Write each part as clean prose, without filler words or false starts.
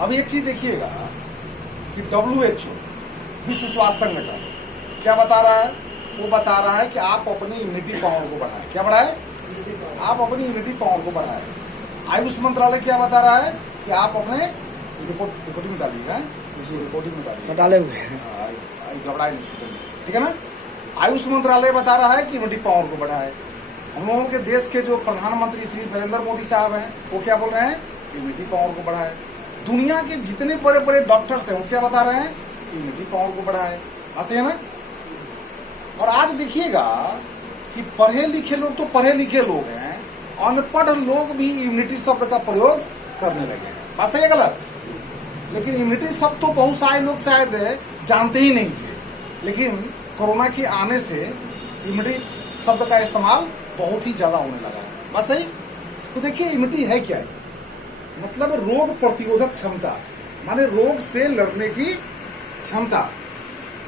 अब एक चीज देखिएगा कि WHO विश्व स्वास्थ्य संगठन क्या बता रहा है? वो बता रहा है कि आप अपनी इम्यूनिटी पावर को बढ़ाएं। क्या बढ़ाएं? आप अपनी इम्यूनिटी पावर को बढ़ाएं। आयुष मंत्रालय क्या बता रहा है कि आप अपने रिपोर्टिंग में डालिएगा, रिपोर्टिंग में डालिए, डाले हुए हैं, घबराए नहीं, ठीक है ना। आयुष मंत्रालय बता रहा है कि इम्यूनिटी पावर को बढ़ाए। हम लोगों के देश के जो प्रधानमंत्री श्री नरेंद्र मोदी साहब हैं वो क्या बोल रहे हैं? इम्यूनिटी पावर को बढ़ाए। दुनिया के जितने बड़े बड़े डॉक्टर्स हैं वो क्या बता रहे हैं? इम्यूनिटी पावर को बढ़ाए। ऐसे है ना। और आज देखिएगा कि पढ़े लिखे लोग तो पढ़े लिखे लोग हैं, अनपढ़ लोग भी इम्यूनिटी शब्द का प्रयोग करने लगे हैं। बात सही है गलत? लेकिन इम्यूनिटी शब्द तो बहुत सारे लोग शायद जानते ही नहीं थे, लेकिन कोरोना के आने से इम्यूनिटी शब्द का इस्तेमाल बहुत ही ज्यादा होने लगा है। बात सही? तो देखिए इम्यूनिटी है क्या है? मतलब रोग प्रतिरोधक क्षमता, माने रोग से लड़ने की क्षमता।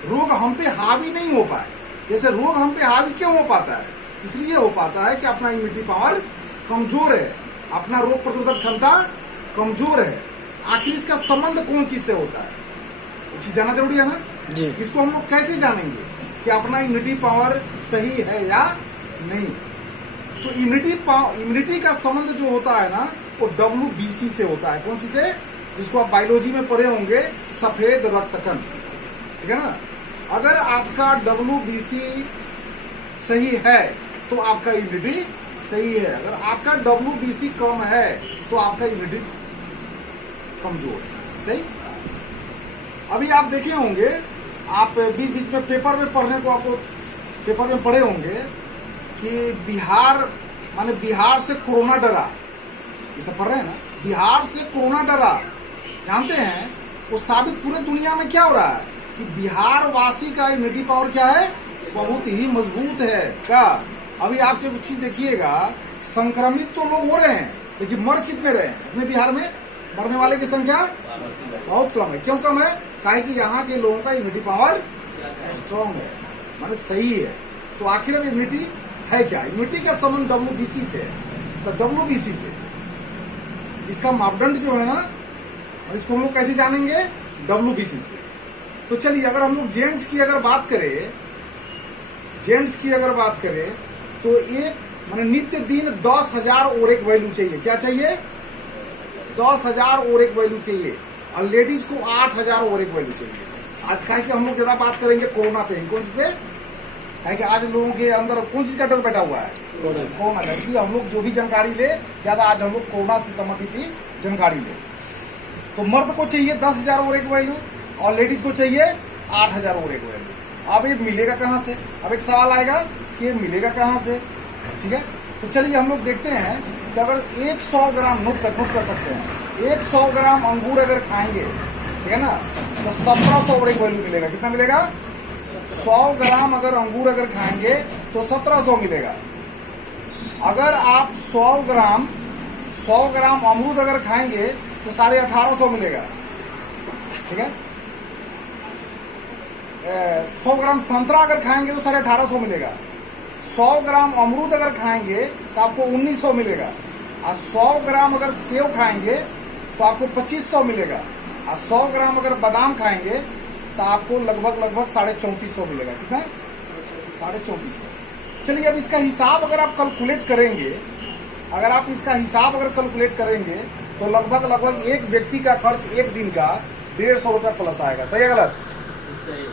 रोग हम पे हावी नहीं हो पाए। जैसे रोग हम पे हावी क्यों हो पाता है? इसलिए हो पाता है कि अपना इम्यूनिटी पावर कमजोर है, अपना रोग प्रतिरोधक क्षमता कमजोर है। आखिर इसका संबंध कौन चीज से होता है? ये चीज जानना जरूरी है ना जी। इसको हम लोग कैसे जानेंगे कि अपना इम्यूनिटी पावर सही है या नहीं? तो इम्यूनिटी का संबंध जो होता है ना वो WBC से होता है। कौन चीज से? जिसको आप बायोलॉजी में पढ़े होंगे, सफेद रक्त कण, ठीक है ना। अगर आपका WBC सही है तो आपका इम्यूनिटी सही है। अगर आपका WBC कम है तो आपका इम्यूनिटी कमजोर है। सही? अभी आप देखे होंगे, आप बीच बीच में पेपर में पढ़ने को आपको पेपर में पढ़े होंगे कि बिहार से कोरोना डरा। ये सब पढ़ रहे हैं ना? बिहार से कोरोना डरा। जानते हैं वो साबित पूरे दुनिया में क्या हो रहा है कि बिहार वासी का इम्यूनिटी पावर क्या है? बहुत ही मजबूत है। क्या? अभी आप जब चीज देखिएगा, संक्रमित तो लोग हो रहे हैं लेकिन मर कितने रहे हैं? अपने बिहार में मरने वाले की संख्या बहुत कम है। क्यों कम है? काहे कि यहाँ के लोगों का इम्यूनिटी पावर स्ट्रॉन्ग है, माने सही है। तो आखिर में इम्यूनिटी है क्या? इम्यूनिटी का संबंध WBC से है। तो WBC से इसका मापदंड जो है ना, और इसको हम लोग कैसे जानेंगे? WBC से। तो चलिए अगर हम लोग जेंट्स की अगर बात करें तो एक माने नित्य दिन 10,000 और एक वैल्यू चाहिए। क्या चाहिए? 10,000 और एक वैल्यू चाहिए। और लेडीज को 8,000 और एक वैल्यू चाहिए। आज काहे कि हम लोग ज्यादा बात करेंगे कोरोना पे। कौन चीज पे? काहे कि आज लोगों के अंदर कौन चीज का डर बैठा हुआ है? कोरोना का। इसलिए हम लोग जो भी जानकारी ले ज्यादा आज हम लोग कोरोना से संबंधित ही जानकारी ले। तो मर्द को चाहिए 10,000 और एक वैल्यू और लेडीज को चाहिए 8,000 और एक वैल्यू। अब ये मिलेगा कहाँ से? अब एक सवाल आएगा कि ये मिलेगा कहाँ से? ठीक है, तो चलिए हम लोग देखते हैं कि अगर 100 ग्राम नोट कर सकते हैं, 100 ग्राम अंगूर अगर खाएंगे, ठीक है ना, तो 1700 और एक वैल्यू मिलेगा। कितना मिलेगा? 100 ग्राम अगर अंगूर अगर खाएंगे तो 1700 मिलेगा। अगर आप 100 ग्राम अमरूद अगर खाएंगे तो 1850 मिलेगा। ठीक है, 100 ग्राम संतरा अगर खाएंगे तो 1850 मिलेगा। 100 ग्राम अमरूद अगर खाएंगे तो आपको 1900 मिलेगा। और 100 ग्राम अगर सेव खाएंगे तो आपको 2500 मिलेगा। और 100 ग्राम अगर बादाम खाएंगे तो आपको लगभग 3450 मिलेगा। कितना? 3450। चलिए अब इसका हिसाब अगर आप कैलकुलेट करेंगे, तो लगभग एक व्यक्ति का खर्च एक दिन का 150 रुपया प्लस आएगा। सही है गलत?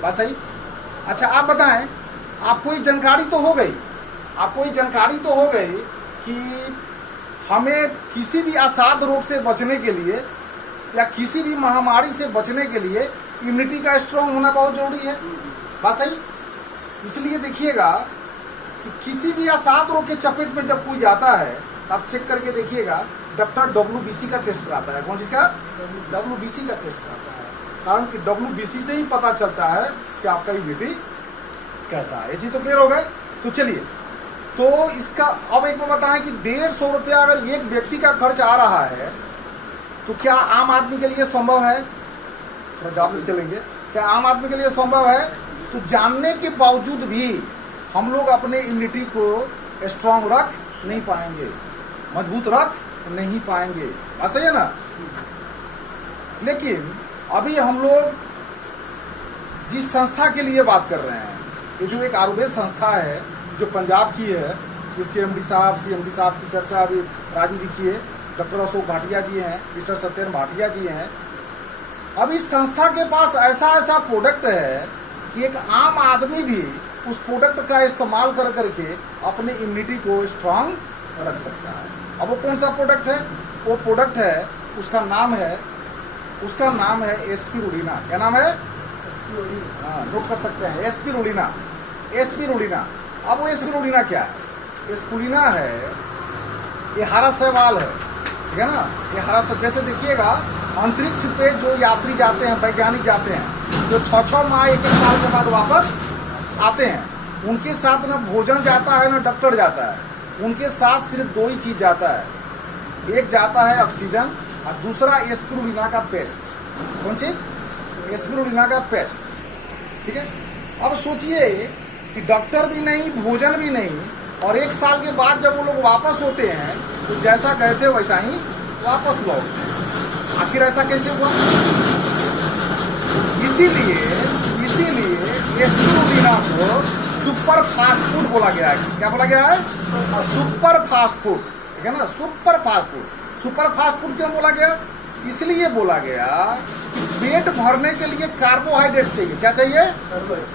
बात सही। अच्छा आप बताएं, आपको ये जानकारी तो हो गई कि हमें किसी भी असाध रोग से बचने के लिए या किसी भी महामारी से बचने के लिए इम्यूनिटी का स्ट्रांग होना बहुत जरूरी है। बात सही। इसलिए देखिएगा कि किसी भी असाध रोग के चपेट में जब कोई जाता है तो आप चेक करके देखिएगा, डॉक्टर WBC का टेस्ट कराता है। कौन चीज का? WBC का टेस्ट कराता है। कारण कि WBC से ही पता चलता है कि आपका इम्यूनिटी कैसा है। ये चीज तो क्लियर हो गए। तो चलिए, तो इसका अब एक बार बताएं कि 150 रुपया अगर एक व्यक्ति का खर्च आ रहा है तो क्या आम आदमी के लिए संभव है? थोड़ा जवाब चलेंगे, क्या आम आदमी के लिए संभव है? तो जानने के बावजूद भी हम लोग अपने इम्यूनिटी को स्ट्रांग रख नहीं पाएंगे, मजबूत रख नहीं पाएंगे। ऐसा ही है ना? लेकिन अभी हम लोग जिस संस्था के लिए बात कर रहे हैं, ये जो एक आयुर्वेद संस्था है जो पंजाब की है, जिसके एमडी साहब सीएमडी साहब की चर्चा अभी राजू दिखी है, डॉक्टर अशोक भाटिया जी हैं, मिस्टर सत्येंद्र भाटिया जी हैं। अब इस संस्था के पास ऐसा ऐसा प्रोडक्ट है कि एक आम आदमी भी उस प्रोडक्ट का इस्तेमाल कर करके अपने इम्यूनिटी को स्ट्रांग रख सकता है। अब वो कौन सा प्रोडक्ट है? वो प्रोडक्ट है, उसका नाम है एस्पिरुलिना। क्या नाम है? हाँ, नोट कर सकते हैं, एस्पिरुलिना। अब वो एस्पिरुलिना क्या है? एस्पिरुलिना है, ये हरा शैवाल है, ठीक है ना। ये हरा शैवाल, जैसे देखिएगा अंतरिक्ष पे जो यात्री जाते हैं, वैज्ञानिक जाते हैं, जो 6-6 माह 1-1 साल के बाद वापस आते हैं, उनके साथ ना भोजन जाता है ना डॉक्टर जाता है, उनके साथ सिर्फ 2 ही चीज जाता है। एक जाता है ऑक्सीजन और दूसरा एस्पिरुलिना का पेस्ट। कौन चीज? एस्पिरुलिना का पेस्ट, ठीक है। अब सोचिए कि डॉक्टर भी नहीं, भोजन भी नहीं, और 1 साल के बाद जब वो लोग वापस होते हैं तो जैसा गए थे वैसा ही वापस लौटते हैं। आखिर ऐसा कैसे हुआ? इसीलिए एस्पिरुलिना को सुपर फास्ट फूड बोला गया है। क्या बोला गया है? सुपर फास्ट फूड, ठीक है ना। सुपर फास्ट फूड क्यों बोला गया? इसलिए बोला गया कि पेट भरने के लिए कार्बोहाइड्रेट चाहिए। क्या चाहिए?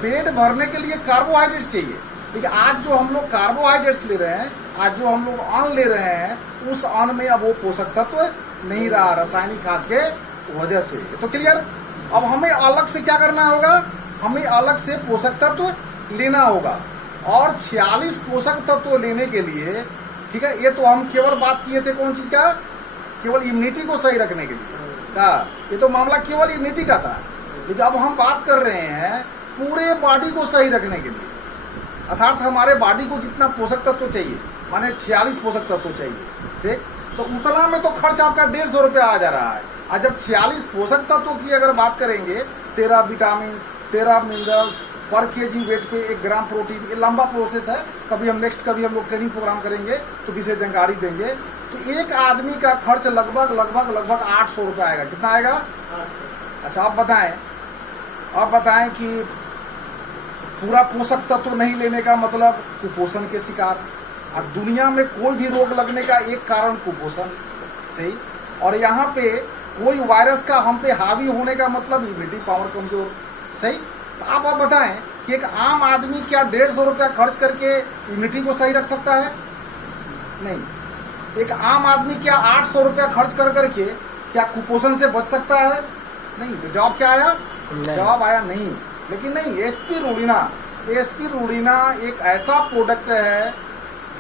पेट भरने के लिए कार्बोहाइड्रेट चाहिए। देखिए आज जो हम लोग कार्बोहाइड्रेट्स ले रहे हैं, आज जो हम लोग अन्न ले रहे हैं, उस अन्न में अब वो पोषक तत्व नहीं रहा, रासायनिक खाद के वजह से। तो क्लियर? अब हमें अलग से क्या करना होगा? हमें अलग से पोषक तत्व लेना होगा, और 46 पोषक तत्व लेने के लिए, ठीक है, ये तो हम केवल बात किए थे कौन चीज का? केवल इम्यूनिटी को सही रखने के लिए का। ये तो मामला केवल इम्यूनिटी का था, लेकिन अब हम बात कर रहे हैं पूरे बॉडी को सही रखने के लिए। अर्थात हमारे बॉडी को जितना पोषक तत्व चाहिए, माने 46 पोषक तत्व चाहिए, ठीक। तो उतना में तो खर्च आपका 150 रुपया आ जा रहा है। और जब 46 पोषक तत्वों की अगर बात करेंगे, 13 विटामिन, 13 मिनरल्स पर केजी वेट पे 1 ग्राम प्रोटीन, ये लंबा प्रोसेस है। कभी हम लोग ट्रेनिंग प्रोग्राम करेंगे तो विशेष जानकारी देंगे। तो एक आदमी का खर्च लगभग 800 रुपया आएगा। कितना आएगा? अच्छा आप बताएं कि पूरा पोषक तत्व नहीं लेने का मतलब कुपोषण के शिकार। अब दुनिया में कोई भी रोग लगने का एक कारण कुपोषण, सही। और यहाँ पे कोई वायरस का हम पे हावी होने का मतलब इम्यूनिटी पावर कमजोर, सही। तो आप बताएं कि एक आम आदमी क्या 150 रुपया खर्च करके इम्यूनिटी को सही रख सकता है? नहीं। एक आम आदमी क्या 800 रुपया खर्च कर करके क्या कुपोषण से बच सकता है? नहीं। तो जवाब क्या आया? जवाब आया नहीं। लेकिन नहीं, एस्पिरुलिना एक ऐसा प्रोडक्ट है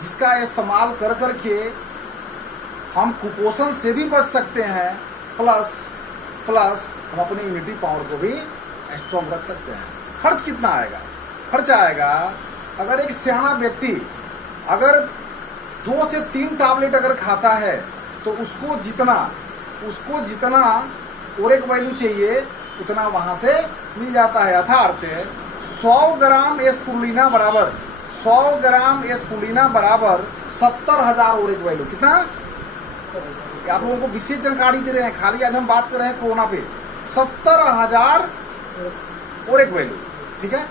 जिसका इस्तेमाल कर करके हम कुपोषण से भी बच सकते हैं, प्लस हम अपनी इम्यूनिटी पावर को भी स्ट्रॉन्ग रख सकते हैं। खर्च कितना आएगा? खर्च आएगा, अगर एक सियाना व्यक्ति अगर 2 से 3 टैबलेट अगर खाता है तो उसको जितना ओरिक वैल्यू चाहिए उतना वहां से मिल जाता है। अर्थात 100 ग्राम एस्पिरुलिना बराबर 70,000 ओरिक वैल्यू। कितना? आप लोगों को विशेष जानकारी दे रहे हैं, खाली आज हम बात कर रहे हैं कोरोना पे। 70,000 ओरिक वैल्यू, ठीक है।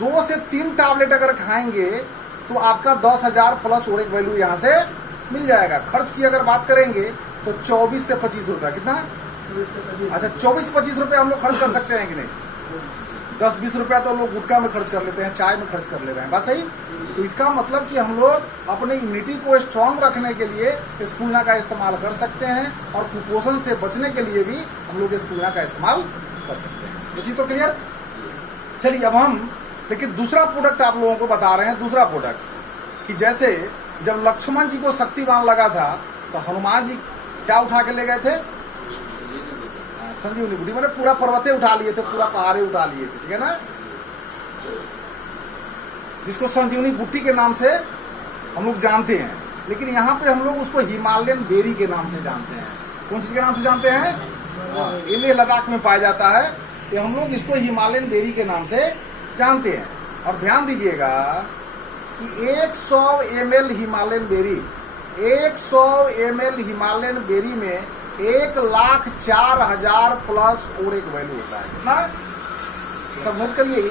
2 से 3 टैबलेट अगर खाएंगे तो आपका 10,000 प्लस ओरिक वैल्यू यहाँ से मिल जाएगा। खर्च की अगर बात करेंगे तो 24 से 25 रुपया। कितना? अच्छा, 24-25 रुपये हम लोग खर्च कर सकते हैं कि नहीं? 10-20 रुपया तो लोग गुटखा में खर्च कर लेते हैं, चाय में खर्च कर ले रहे हैं, बस सही। तो इसका मतलब कि हम लोग अपने इम्यूनिटी को स्ट्रांग रखने के लिए एस्पिरुलिना का इस्तेमाल कर सकते हैं, और कुपोषण से बचने के लिए भी हम लोग एस्पिरुलिना का इस्तेमाल कर सकते हैं। ये चीज तो क्लियर? चलिए अब हम लेकिन दूसरा प्रोडक्ट आप लोगों को बता रहे हैं। दूसरा प्रोडक्ट कि जैसे जब लक्ष्मण जी को शक्तिबाण लगा था तो हनुमान जी क्या उठा के ले गए थे? संजीवनी बूटी, मैंने पूरा पर्वते उठा लिए थे, पूरा पहाड़े उठा लिए थे, ठीक है ना। जिसको संजीवनी बूटी के नाम से हम लोग जानते हैं, लेकिन यहाँ पे हम लोग उसको हिमालयन बेरी के नाम से जानते हैं। कौन चीज के नाम से जानते हैं? ये लद्दाख में पाया जाता है, तो हम लोग इसको हिमालयन बेरी के नाम से जानते हैं। और ध्यान दीजिएगा कि 100 ml हिमालयन बेरी में 1,04,000 प्लस और एक वैल्यू होता है कितना। सब नोट करिए,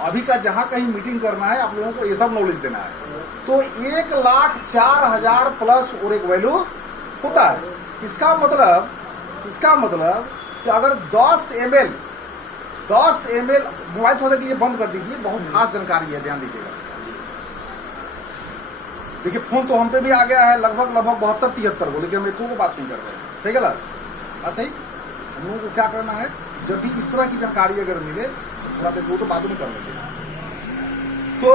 अभी का जहां कहीं मीटिंग करना है आप लोगों को ये सब नॉलेज देना है। तो 1,04,000 प्लस और एक वैल्यू होता है। इसका मतलब कि अगर 10 ml मोबाइल थोड़ा के लिए बंद कर दीजिए, बहुत खास जानकारी है, ध्यान दीजिएगा। देखिए फोन तो हम पे भी आ गया है लगभग 72-73 को, लेकिन हम एक को बात नहीं कर रहे हैं, सही गलत सही। हम लोगों को क्या करना है, जब भी इस तरह की जानकारी अगर मिले तो थोड़ा देर वो तो बात नहीं कर लेंगे। तो